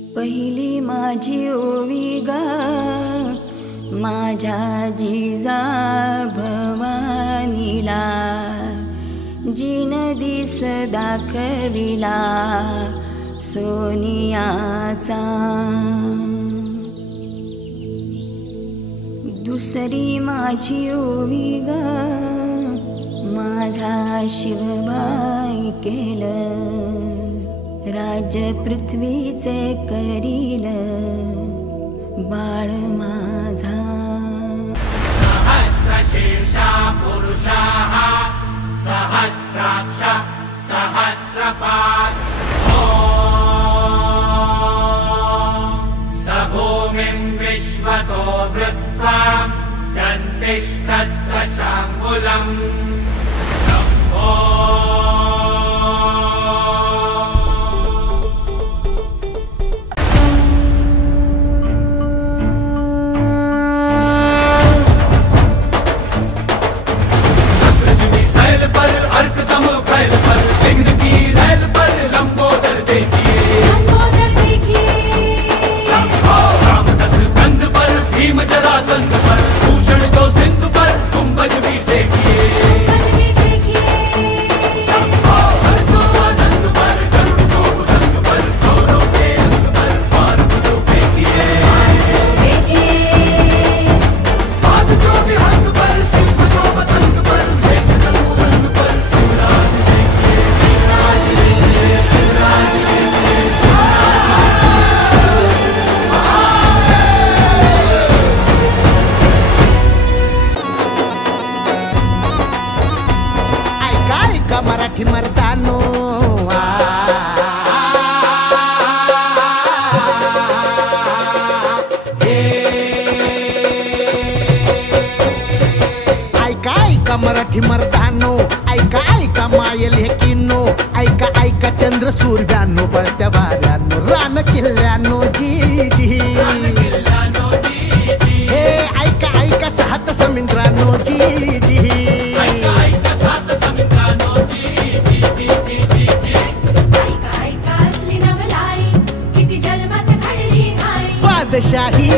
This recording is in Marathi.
पहिली माझी ओवी गा माझ्या जिजा भवानीला, जिन दिस दाखविला सोनियाचा। दुसरी माझी ओवी गा माझा शिवबाई केलं, राज्य पृथ्वीचे करील बाळ माझा। सहस्रशीर्षा पुरुषाः सहस्राक्ष सहस्रपात्, स भूमिं विश्वतो वृत्वा दन्तिष्ठद्दशाङ्गुलम्। मराठी मर्दानो ऐका ऐका मराठी मर्दानो, ऐका ऐका मायल हे किन्नो, ऐका ऐका चंद्र सूर्यानो, बळत्या वाऱ्यानो, रान किल्ल्यानो जी जी, हे ऐका ऐका सात समुद्रानो जी जी, शाही